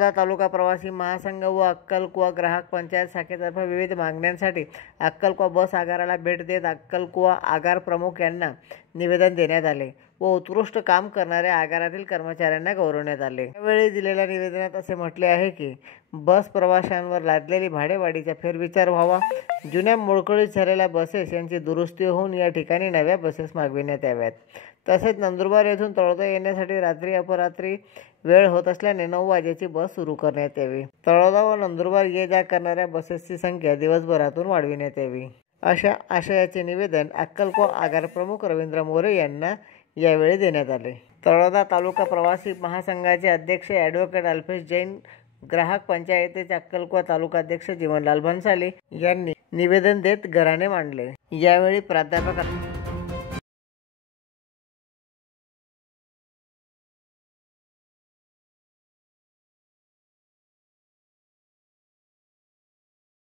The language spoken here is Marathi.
तळोदा तालुका प्रवासी महासंघ व अक्कलकुवा ग्राहक पंचायत शाखेतर्फे विविध मागण्यांसाठी अक्कलकुवा बस आगाराला भेट देत अक्कलकुवा आगार प्रमुख यांना निवेदन देण्यात आले व उत्कृष्ट काम करणाऱ्या आगारातील कर्मचाऱ्यांना गौरवण्यात आले। यावेळी दिलेल्या निवेदनात असे म्हटले आहे की बस प्रवाशांवर लादलेली भाडेवाढीचा फेरविचार व्हावा, जुन्या मोडकळीत झालेल्या बसेस यांची दुरुस्ती होऊन या ठिकाणी नव्या बसेस मागविण्यात याव्यात। तसेच नंदुरबार येथून तळोदा येण्यासाठी रात्री अपरात्री वेळ होत असल्याने 9 वाजेची बस सुरू करण्यात यावी। तळोदा व नंदुरबार ये जा करणाऱ्या बसेसची संख्या दिवसभरातून वाढविण्यात यावी, अशा आशयाचे निवेदन अक्कलकुवा आगार प्रमुख रवींद्र मोरे यांना यावेळी देण्यात आले। तळोदा तालुका प्रवासी महासंघाचे अध्यक्ष ॲडव्होकेट अल्पेश जैन, ग्राहक पंचायतीचे अक्कलकुवा तालुका अध्यक्ष जीवनलाल भन्साली यांनी निवेदन देत घराणे मांडले। यावेळी प्राध्यापक